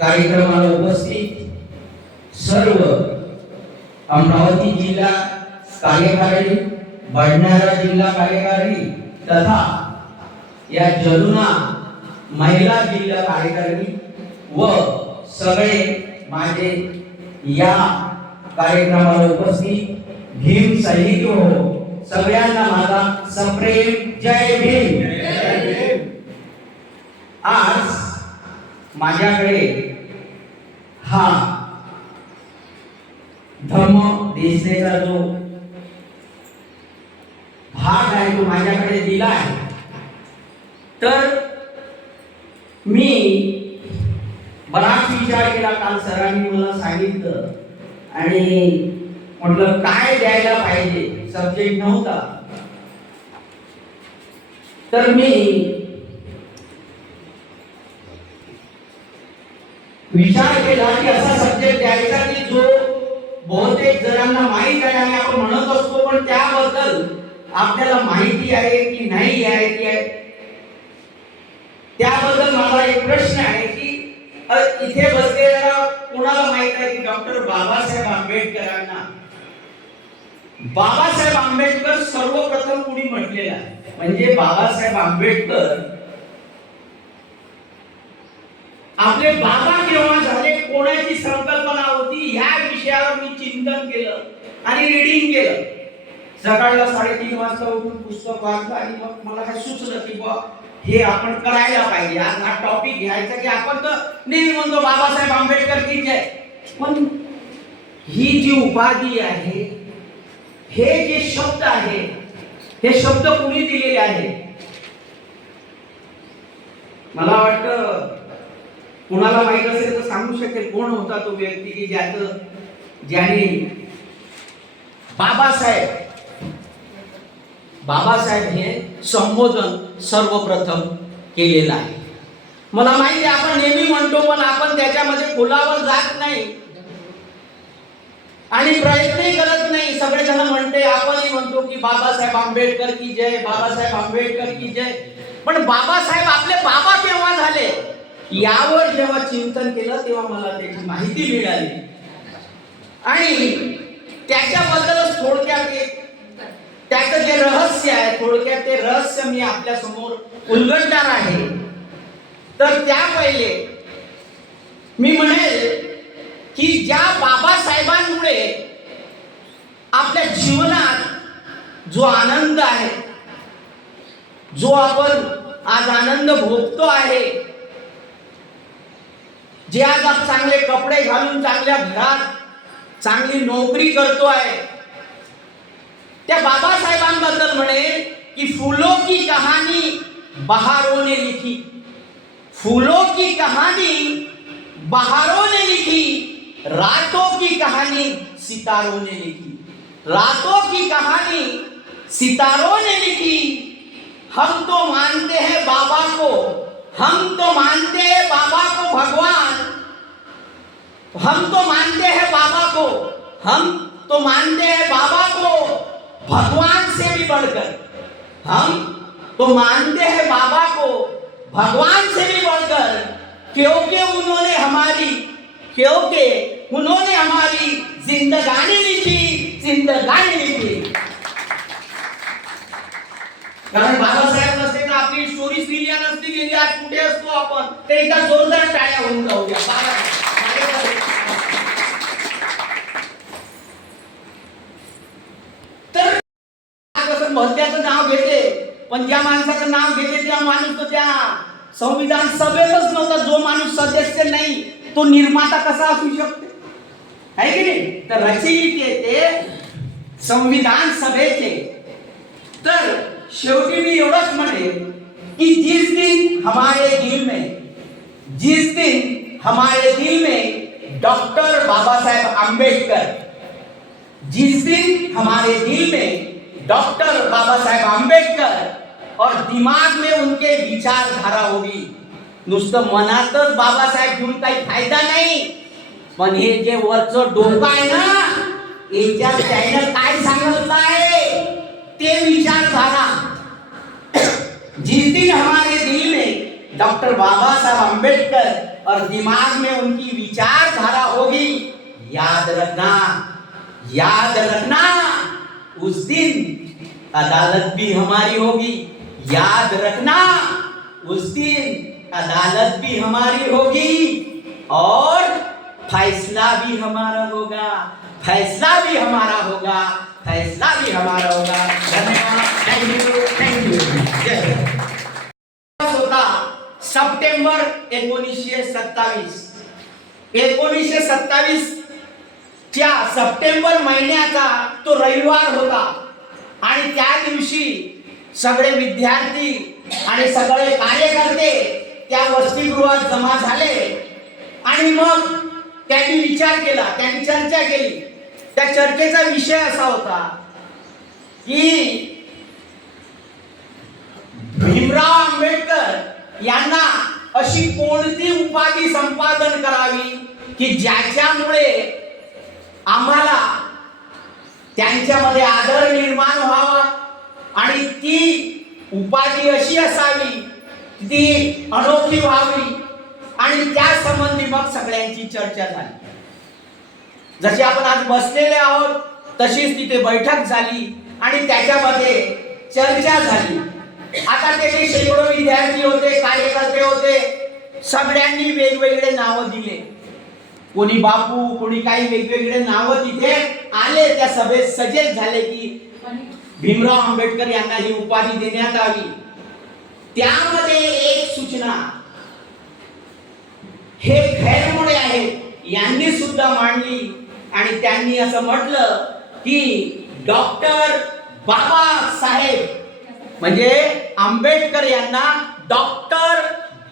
कार्यक्रमाला उपस्थित सर्व अमरावती जिल्हा कार्यकारी बडनेरा जिल्हा कार्यकारी तथा या जलुना महिला जिल्हा कार्यकारी व सगळे माझे या कार्यक्रमाला उपस्थित भीम सैनिक हो. सगळ्यांना माझा सप्रेम जय भीम. आज माझ्याकडे हा धम्म देशनेचा जो भाग आहे तो माझ्याकडे दिला आहे. तर मी बराच विचार केला काल सरांनी मला सांगितलं आणि म्हटलं काय द्यायला पाहिजे? सब्जेक्ट नव्हता. तर मी विचार केला की असा सब्जेक्ट द्यायचा की जो बहुतेक जणांना माहीत आहे आणि आपण म्हणत असतो पण त्याबद्दल आपल्याला माहिती आहे की नाही आहे की आहे? त्याबद्दल माझा एक प्रश्न आहे की इथे बसलेल्या कोणाला माहीत आहे की डॉक्टर बाबासाहेब आंबेडकरांना? बाबासाहेब आंबेडकर सर्वप्रथम कुणी म्हटलेलं आहे? म्हणजे बाबासाहेब आंबेडकर आपले बाबा केव्हा झाले कोणाची संकल्पना होती ह्या विषयावर मी चिंतन केलं आणि रिडिंग केलं. सकाळला साडेतीन वाजता उठून पुस्तक वाचलं आणि मग मला काय सुचलं की बा हे आपण करायला पाहिजे. आज हा टॉपिक घ्यायचा की आपण तर नेहमी म्हणतो बाबासाहेब आंबेडकर की जय. पण ही जी उपाधी आहे हे जे शब्द आहे हे शब्द कुणी दिलेले आहे? मला वाटतं कुणाला माहीत असेल तर सांगू शकेल कोण होता तो व्यक्ती की ज्याचं ज्याने बाबासाहेब बाबासाहेब हे संबोधन सर्वप्रथम केलेलं आहे. मला माहिती आपण नेहमी म्हणतो पण आपण त्याच्यामध्ये खोलावर जात नाही. आणि प्रयत्नही करत नाही. सगळेजण म्हणते आपणही म्हणतो की बाबासाहेब आंबेडकर की जय बाबासाहेब आंबेडकर की जय. पण बाबासाहेब आपले बाबा केव्हा झाले? यावर जेव्हा चिंतन केलं तेव्हा मला त्याची माहिती मिळाली. आणि त्याच्याबद्दलच थोडक्यात एक त्याचं जे रहस्य आहे थोडक्यात ते रहस्य मी आपल्यासमोर उलगडणार आहे. तर त्या पहिले मी म्हणेल की ज्या बाबासाहेबांमुळे आपल्या जीवनात जो आनंद आहे जो आपण आज आनंद भोगतो आहे जे आज आप चांगले कपडे घालून चांगल्या घरात चांगली नोकरी करतो आहे त्या बाबासाहेबांबद्दल म्हणे की फुलो की कहाणी बहारों ने लिखी. फूलों की कहानी बहारों ने लिखी रातों की कहानी सितारों ने लिखी. रातों की कहानी सितारों ने लिखी हम तो मानते हैं बाबा को हम तो मानते हैं बाबा को भगवान हम तो मानते हैं बाबा को। हम तो मानते हैं बाबा को। भगवान से भी बढ़कर। हम तो मानते हैं बाबा को। भगवान से भी बढ़कर। क्योंकि उन्होंने हमारी, क्योंकि उन्होंने हमारी जिंदगानी लिखी जिंदगानी लिखी। कारण बाबासाहेब नसते तर आपली स्टोरी लिहिल्या नसती गेली, आज कुठे असतो आपण? ते एका जोरदार टाळ्या होऊन जाऊ द्या. बाबा- तर भलत्याचं नाव घेते पण ज्या माणसाचं नाव घेते त्या माणूस त्या संविधान सभेतच नव्हता जो माणूस सदस्य नाही तो निर्माता कसा असू शकते? है की नाही? तर रचयिते ते संविधान सभेचे. तर शेवटी मी एवढंच म्हणेन की जिस दिन हमारे दिल में जिस दिन हमारे दिल में डॉक्टर बाबा साहेब आम्बेडकर जिस दिन हमारे दिल में डॉक्टर बाबा साहेब आंबेडकर और दिमाग में उनके विचारधारा होगी नुसतं मनातच बाबासाहेब घेऊन काही फायदा नाही. पण हे जे वरचं डोकं आहे ना याच्यात त्यानं काय सांगितलं आहे ते विचारधारा. जिस दिन हमारे दिल में डॉक्टर बाबा साहब और दिमाग में उनकी विचारधारा होगी, याद रखना याद रखना, उस दिन अदालत भी हमारी होगी, याद रखना, उस दिन अदालत भी हमारी होगी, और फैसला भी हमारा होगा, फैसला भी हमारा होगा, फैसला भी हमारा होगा। धन्यवाद। Thank you thank you September एकोणीसशे सत्तावीस. एकोणीसशे सत्तावीस च्या सप्टेंबर महिन्याचा तो रविवार होता. आणि त्या दिवशी सगळे विद्यार्थी आणि सगळे कार्यकर्ते त्या वसतिगृहात जमा झाले. आणि मग त्यांनी विचार केला त्यांनी चर्चा केली. त्या चर्चेचा विषय असा होता की भीमराव आंबेडकर यांना अशी कोणती उपाधी संपादन करावी की ज्याच्यामुळे आम्हाला त्यांच्यामध्ये आदर निर्माण व्हावा आणि ती उपाधी अशी असावी ती अनोखी व्हावी? आणि त्या संबंधी मग सगळ्यांची चर्चा झाली. जशी आपण आज बसलेले आहोत तशीच तिथे बैठक झाली आणि त्याच्यामध्ये चर्चा झाली. आता त्याचे शेकडो विद्यार्थी होते कार्यकर्ते होते. सगळ्यांनी वेगवेगळे नावं दिले. कोणी बापू कोणी काही वेगवेगळे नावं तिथे आले. त्या सभेत सजेस्ट झाले की भीमराव आंबेडकर यांना ही उपाधी देण्यात आली. त्यामध्ये एक सूचना. हे खैरमुळे आहेत यांनी सुद्धा मांडली. आणि त्यांनी असं म्हटलं की डॉक्टर बाबासाहेब म्हणजे आंबेडकर यांना डॉक्टर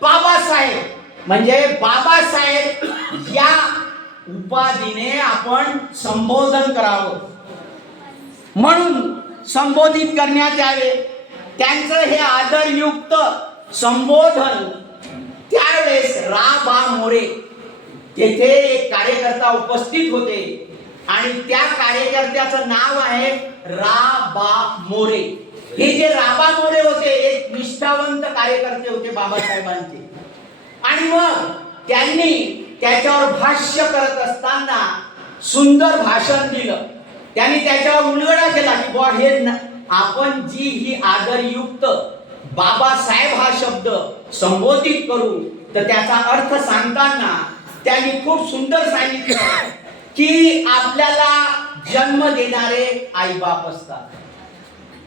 बाबासाहेब म्हणजे बाबासाहेब या उपाधीने आपण संबोधन करावं. म्हणून संबोधित करण्यात यावे. त्यांचं हे आदरयुक्त संबोधन त्यावेळेस रा. बा. मोरे तेथे एक कार्यकर्ता उपस्थित होते. आणि त्या कार्यकर्त्याचं नाव आहे रा. बा. मोरे. हे जे राबा मोरे होते एक निष्ठावंत कार्यकर्ते होते बाबासाहेबांचे. आणि मग त्यांनी त्याच्यावर भाष्य करत असताना सुंदर भाषण दिलं. त्यांनी त्याच्यावर उलगडा केला की बॉ हे आपण जी ही आदरयुक्त बाबासाहेब हा शब्द संबोधित करू तर त्याचा अर्थ सांगताना त्यांनी खूप सुंदर सांगितलं की आपल्याला जन्म देणारे आईबाप असतात.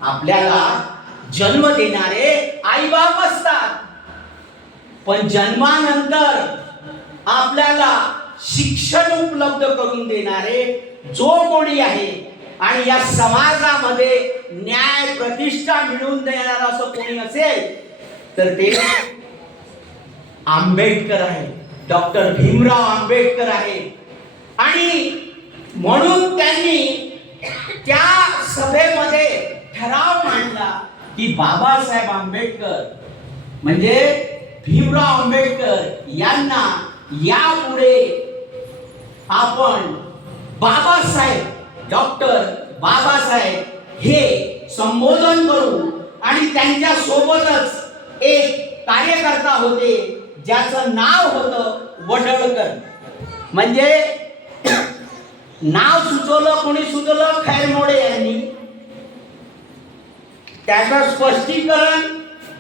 आपल्याला जन्म देणारे आईबाप असतात. पण जन्मानंतर आपल्याला शिक्षण उपलब्ध करून देणारे जो कोणी आहे आणि या समाजामध्ये न्याय प्रतिष्ठा मिळवून देणारा असं कोणी असेल तर ते आंबेडकर आहे. डॉक्टर भीमराव आंबेडकर आहे. आणि म्हणून त्यांनी त्या सभेमध्ये ठराव मांडला की बाबासाहेब आंबेडकर म्हणजे भीमराव आंबेडकर यांना यापुढे आपण बाबासाहेब डॉक्टर बाबासाहेब हे संबोधन करू. आणि त्यांच्या सोबतच एक कार्यकर्ता होते ज्याचं नाव होतं वडळकर. म्हणजे नाव सुचवलं कोणी सुचवलं? खैरमोडे यांनी. त्याचं स्पष्टीकरण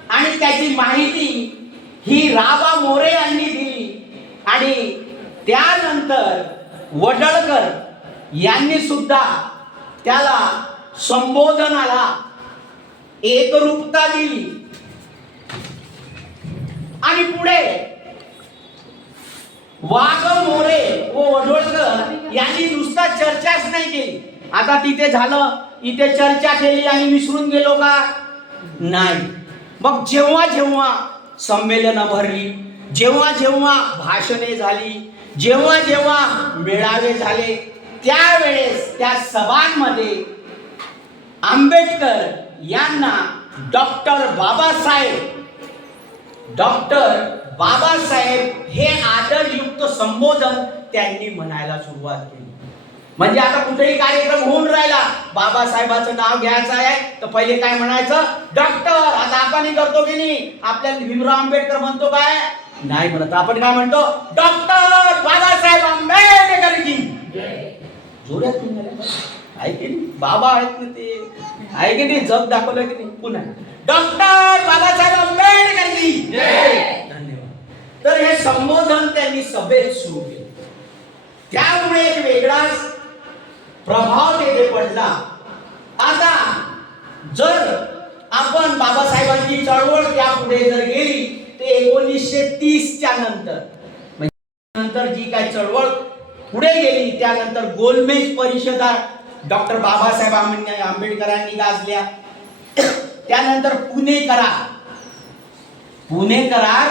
आणि त्याची माहिती ही राबा मोरे यांनी दिली. आणि त्यानंतर वडळकर यांनी सुद्धा त्याला संबोधनाला एकरूपता दिली. आणि पुढे वाघ मोरे व वडोळकर यांनी नुसता चर्चाच नाही केली. आता तिथे झालं. इथे चर्चा केली आणि विसरून गेलो का? नाही. मग जेव्हा जेव्हा संमेलनं भरली जेव्हा जेव्हा भाषणे झाली जेव्हा जेव्हा मेळावे झाले त्यावेळेस त्या सभांमध्ये आंबेडकर यांना डॉक्टर बाबासाहेब डॉक्टर बाबासाहेब हे आदरयुक्त संबोधन त्यांनी म्हणायला सुरुवात केली. म्हणजे आता कुठेही कार्यक्रम होऊन राहिला बाबासाहेबाचं नाव घ्यायचं आहे तर पहिले काय म्हणायचं? डॉक्टर आता आपण करतो की नाही? आपल्याला भीमराव आंबेडकर म्हणतो काय? नाही म्हणत. आपण काय म्हणतो? डॉक्टर बाबासाहेब आंबेडकर की. जोरात. आहे की नाही? बाबा आहेत ना ते. आहे की नाही? जग दाखवलं की नाही? पुन्हा. डॉक्टर बाबासाहेब आंबेडकर की. धन्यवाद. तर हे संबोधन त्यांनी सभेत सुरू केले. त्यामुळे एक वेगळाच प्रभाव तेथे पडला. आता जर आपण बाबासाहेबांची चळवळ त्या पुढे जर गेली ते एकोणीसशे तीसच्या नंतर. म्हणजे नंतर जी काय चळवळ पुढे गेली त्यानंतर गोलमेज परिषदा डॉक्टर बाबासाहेब आंबेडकर आंबेडकरांनी गाजल्या. त्यानंतर पुणे करार. पुणे करार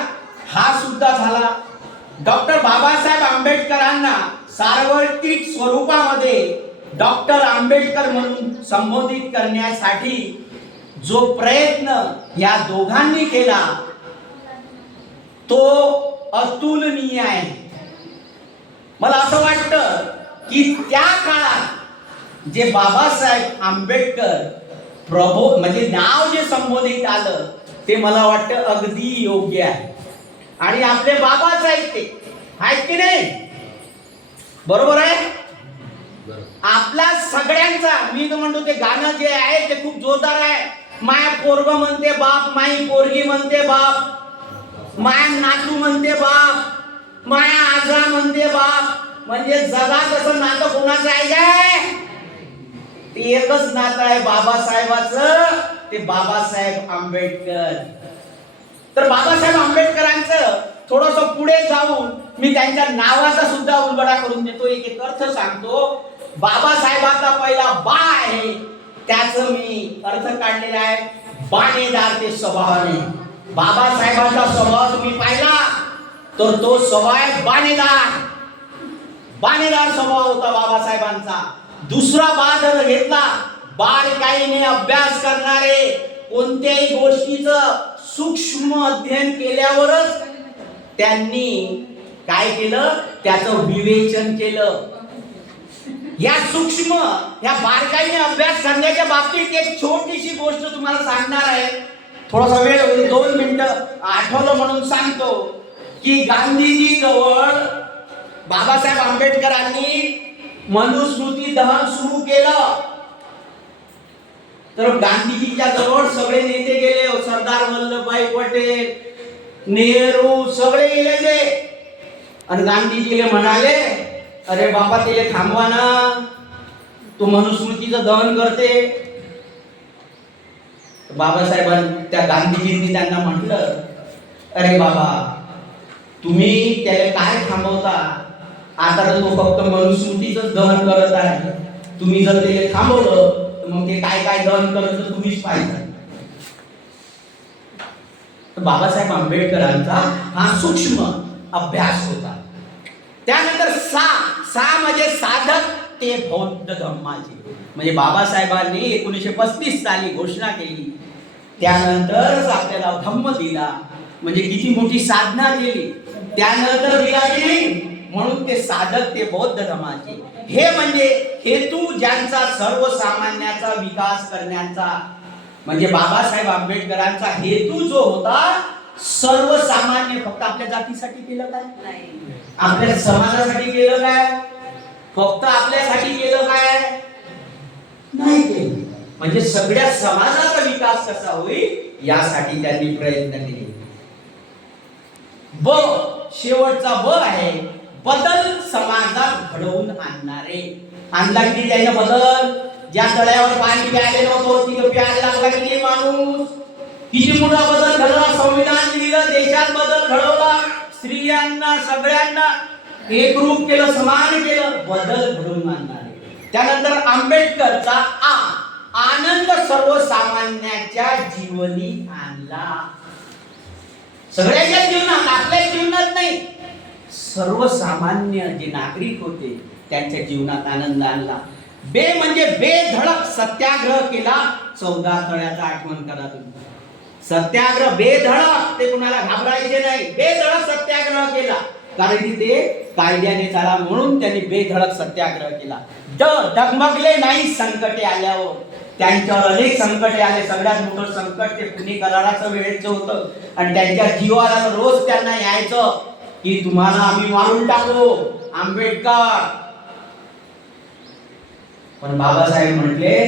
हा सुद्धा झाला. डॉक्टर बाबासाहेब आंबेडकरांना सार्वत्रिक स्वरूपामध्ये डॉक्टर आंबेडकर म्हणून संबोधित करण्यासाठी जो प्रयत्न या दोघांनी केला तो अतुलनीय आहे. मला असं वाटतं की त्या काळात जे बाबासाहेब आंबेडकर प्रभो म्हणजे नाव जे संबोधित आलं ते मला वाटतं अगदी योग्य आहे. आणि आपले बाबाच आहेत ते. आहेत की नाही? बरोबर आहे? आपला सगळ्यांचा मी तर म्हणतो ते गाणं जे आहे ते खूप जोरदार आहे. माया पोरग म्हणते बाप माई पोरगी म्हणते बाप. माया नातू म्हणते बाप. माया आजा म्हणते बाप. म्हणजे जगात असं नातं कोणाचं आहे काय ते एकच नातं आहे बाबासाहेबाचं ते बाबासाहेब आंबेडकर. तर बाबासाहेब आंबेडकरांचं थोडस पुढे जाऊन मी त्यांच्या नावाचा सुद्धा उलगडा करून देतो. एक एक अर्थ सांगतो. बाबासाहेबांचा पहिला बा आहे. त्याच मी अर्थ काढलेला आहे. बाणेदार ते स्वभावाने बाबासाहेबांचा स्वभाव तुम्ही पाहिला? तर तो स्वभाव आहे बाणेदार. बाणेदार स्वभाव होता बाबासाहेबांचा. दुसरा बा जर घेतला. बारकाईने अभ्यास करणारे कोणत्याही गोष्टीचं सूक्ष्म अध्ययन केल्यावरच त्यांनी काय केलं? त्याचं विवेचन केलं. या सूक्ष्म या बारकाईने अभ्यास करण्याच्या बाबतीत एक छोटीशी गोष्ट तुम्हाला सांगणार आहे. थोडासा वेळ होईल दोन मिनिटं आठवलं म्हणून सांगतो की गांधीजी जवळ बाबासाहेब आंबेडकरांनी मनुस्मृती दहन सुरू केलं. तर गांधीजीच्या जवळ सगळे नेते गेले हो, सरदार वल्लभभाई पटेल नेहरू सगळे गेले ते आणि गांधीजीले म्हणाले अरे बाबा तिले थांबवा ना. तू मनुस्मृतीचं दहन करते. बाबासाहेबां त्या गांधीजींनी त्यांना म्हटलं अरे बाबा तुम्ही त्याला काय थांबवता? आता तर तो फक्त मनुस्मृतीच दहन करत आहे. तुम्ही जर ते थांबवलं तर मग ते काय काय दहन करत तुम्हीच पाहिजे तर बाबासाहेब आंबेडकरांचा हा सूक्ष्म अभ्यास होता. त्यानंतर सा सा म्हणजे साधक ते बौद्ध धम्माचे. म्हणजे बाबासाहेबांनी एकोणीसशे पस्तीस साली घोषणा केली. त्यानंतरच आपल्याला धम्म दिला. म्हणजे किती मोठी साधना केली. त्यानंतर दिला की म्हणून ते साधक ते बौद्ध धर्माचे. हे म्हणजे हेतू ज्यांचा सर्वसामान्याचा विकास करण्याचा म्हणजे बाबासाहेब आंबेडकरांचा हेतू जो होता सर्वसामान्य फक्त आपल्या जातीसाठी केलं काय? आपल्या समाजासाठी केलं काय? फक्त आपल्यासाठी केलं काय? नाही केलं. म्हणजे सगळ्या समाजाचा विकास कसा होईल यासाठी त्यांनी प्रयत्न केले. ब शेवटचा ब आहे बदल समाजात घडवून आणणारे. आणला की त्याने बदल? ज्या तळ्यावर पाणी प्यायले नव्हतं तिथं प्यायला लागला की नाही माणूस. किती मोठा बदल घडला संविधान दिलं देशात बदल घडवला. स्त्रियांना सगळ्यांना एकरूप केलं समान केलं बदल घडवून आणणारे त्यानंतर आंबेडकरचा आ आनंद सर्वसामान्याच्या जीवनी आणला. सगळ्यांच्या जीवनात आपल्या जीवनात नाही. सर्वसामान्य जे नागरिक होते त्यांच्या जीवनात आनंद आणला. बे म्हणजे बेधडक सत्याग्रह केला चौदा तळ्याचा आठवण करा तुम्ही. सत्याग्रह बेधडक ते कुणाला घाबरायचे नाही. बेधडक सत्याग्रह केला. कारण की ते कायद्याने चाला म्हणून त्यांनी बेधडक सत्याग्रह केला. ड डगमगले नाही संकटे आल्यावर. त्यांच्यावर अनेक संकटे आले. सगळ्यात मोठं संकट ते पुणे कराराचं वेळेचं होतं. आणि त्यांच्या जीवाला रोज त्यांना यायचं की तुम्हाला आम्ही मारून टाकू. आंबेडकर पण बाबासाहेब म्हटले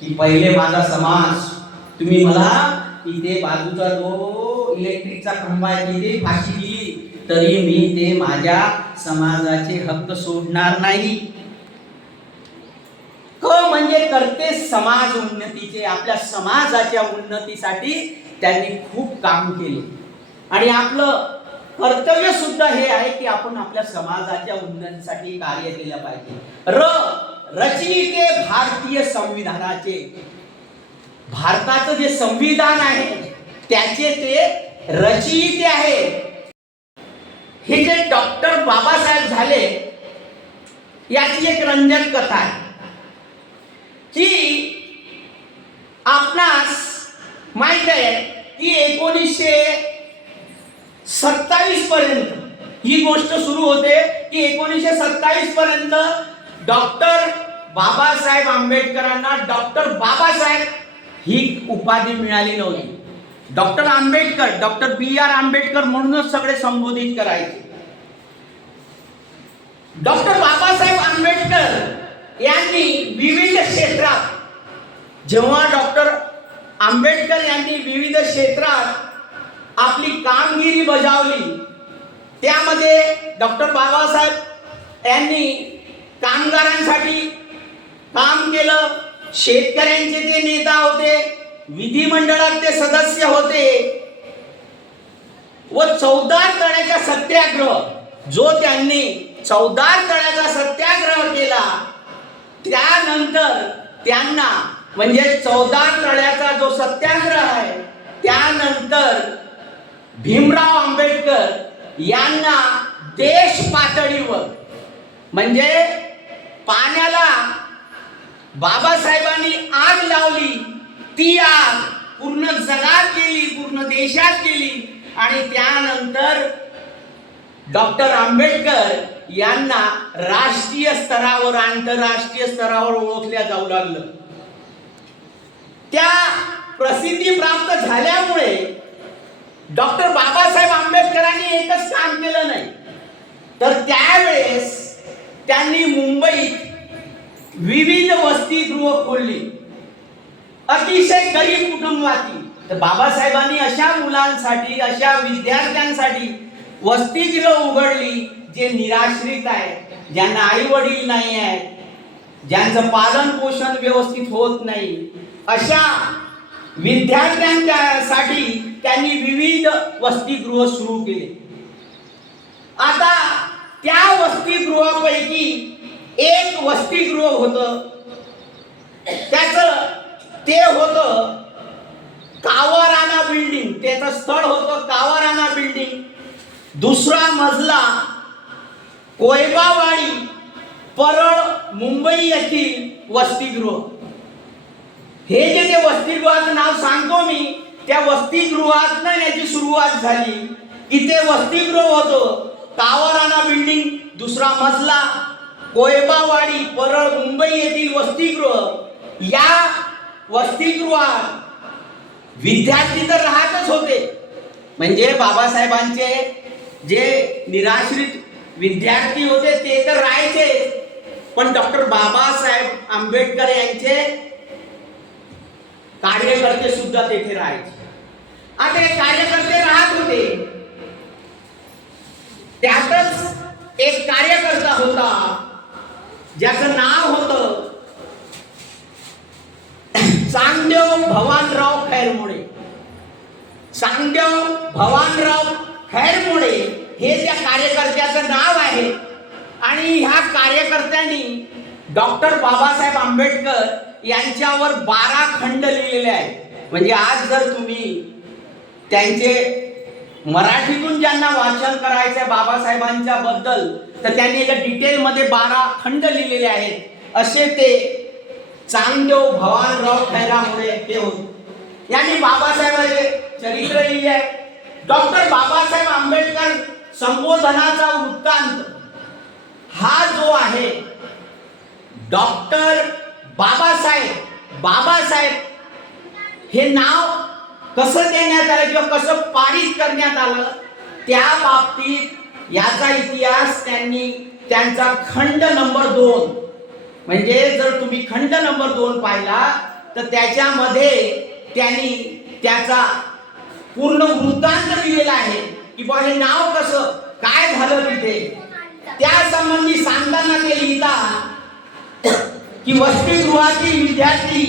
की पहिले माझा समाज तुम्ही मला इथे बाजूचा जो इलेक्ट्रिकचा खंबा आहे तिथे फाशी दिली. तरी मी ते माझ्या समाजाचे हक्क सोडणार नाही. क म्हणजे करते समाज उन्नतीचे आपल्या समाजाच्या उन्नतीसाठी त्यांनी खूप काम केले. आणि आपलं कर्तव्य सुद्धा हे आहे की आपण आपल्या समाजाच्या उन्नतीसाठी कार्य केलं पाहिजे. र रचयिते भारतीय संविधानाचे. भारताचं जे संविधान आहे त्याचे ते रचयिते आहे. हे जे डॉक्टर बाबासाहेब झाले याची एक रंजक कथा आहे. की आपणास माहीत आहे की एकोणीसशे सत्तावीस पर्यंत ही गोष्ट सुरू होते की एकोणीसशे सत्तावीस पर्यंत डॉक्टर बाबासाहेब आंबेडकरांना डॉक्टर बाबासाहेब ही उपाधी मिळाली नव्हती. Doctor Ambedkar doctor B R Ambedkar म्हणूनच सगळे संबोधित करायचे. डॉक्टर बाबासाहेब आंबेडकर यांनी विविध क्षेत्रात जेव्हा डॉक्टर आंबेडकर यांनी विविध क्षेत्रात आपली कामगिरी बजावली त्यामध्ये डॉक्टर बाबासाहेब यांनी कामगारांसाठी काम केलं शेतकऱ्यांचे ते नेता होते विधिमंडळात ते सदस्य होते. व चौदार तळ्याचा सत्याग्रह जो त्यांनी चौदार तळ्याचा सत्याग्रह केला त्यानंतर त्यांना म्हणजे चौदार तळ्याचा जो सत्याग्रह आहे त्यानंतर भीमराव आंबेडकर यांना देश पातळीवर म्हणजे पाण्याला बाबासाहेबांनी आग लावली. ती आग पूर्ण जगात गेली पूर्ण देशात गेली. आणि त्यानंतर डॉक्टर आंबेडकर यांना राष्ट्रीय स्तरावर आंतरराष्ट्रीय स्तरावर ओळखल्या जाऊ लागलं. त्या प्रसिद्धी प्राप्त झाल्यामुळे डॉक्टर बाबासाहेब आंबेडकरांनी एकच काम केलं नाही. तर त्या त्यांनी मुंबईत विविध वसतिगृह खोलली. अतिशय गरीब कुटुंबातील. तर बाबासाहेबांनी अशा मुलांसाठी अशा विद्यार्थ्यांसाठी वसतिगृह उघडली जे निराश्रित आहेत ज्यांना आई वडील नाही आहेत ज्यांचं पालन पोषण व्यवस्थित होत नाही. अशा विद्यार्थ्यांसाठी त्यांनी विविध वसतिगृह सुरू केले. आता त्या वसतिगृहापैकी एक वसतिगृह होतं. त्याचं ते होतं कावाराना बिल्डिंग त्याचं स्थळ होतं कावाराना बिल्डिंग दुसरा मजला कोयबावाडी परळ मुंबई येथील वसतिगृह. हे जे ते वसतिगृहाचं नाव सांगतो मी त्या वसतिगृहात याची सुरुवात झाली. की ते वसतिगृह होतं. तावराना बिल्डिंग दुसरा मजला कोयबावाडी परळ मुंबई येथील वसतिगृह. या वसतिगृहात विद्यार्थी तर राहतच होते. म्हणजे बाबासाहेबांचे जे निराश्रित विद्यार्थी होते ते तर राहायचे. पण डॉक्टर बाबासाहेब आंबेडकर यांचे कार्यकर्ते सुद्धा तेथे राहायचे. आता हे कार्यकर्ते राहत होते. त्यातच एक कार्यकर्ता होता ज्याचं नाव होतं चांगदेव भवानराव खैरमुळे चांगदेव भवानराव खैरमुळे हे त्या कार्यकर्त्याचं नाव आहे. आणि ह्या कार्यकर्त्यांनी डॉक्टर बाबासाहेब आंबेडकर यांच्यावर बारा खंड लिहिलेले आहेत. म्हणजे आज जर तुम्ही त्यांचे मराठीतून ज्यांना वाचन करायचं आहे बाबासाहेबांच्या बद्दल तर त्यांनी एका डिटेलमध्ये बारा खंड लिहिलेले आहेत. असे ते चांगदेव भवानराव खैरामुळे ते होते. यांनी बाबासाहेबांचे चरित्र लिहिले आहे. डॉक्टर बाबासाहेब आंबेडकर संबोधनाचा वृत्तांत हा जो आहे डॉक्टर बाबासाहेब बाबासाहेब हे नाव कसं देण्यात आलं किंवा कसं पारित करण्यात आलं त्या बाबतीत याचा इतिहास त्यांनी त्यांचा खंड नंबर दोन. म्हणजे जर तुम्ही खंड नंबर दोन पाहिला तर त्याच्यामध्ये त्यांनी त्याचा पूर्ण वृत्तांत दिलेला आहे की बा हे नाव कसं काय झालं तिथे? त्या संबंधी सांगताना ते लिहिता की वसतिगृहातील विद्यार्थी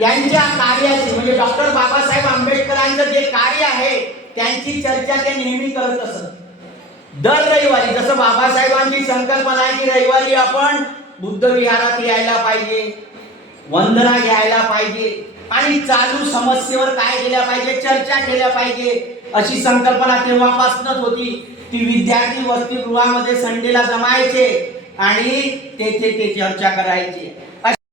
यांच्या कार्याची म्हणजे डॉक्टर बाबासाहेब आंबेडकरांचं जे कार्य आहे त्यांची चर्चा ते नेहमी करत असत. दर रविवारी जसं बाबासाहेबांची संकल्पना आहे की रविवारी आपण बुद्ध विहारात यायला पाहिजे वंदना घ्यायला पाहिजे आणि चालू समस्येवर काय केल्या पाहिजे चर्चा केल्या पाहिजे अशी संकल्पना तेव्हापासूनच होती. ती विद्यार्थी वसतिगृहामध्ये संडेला जमायचे आणि तेथे ते चर्चा करायची.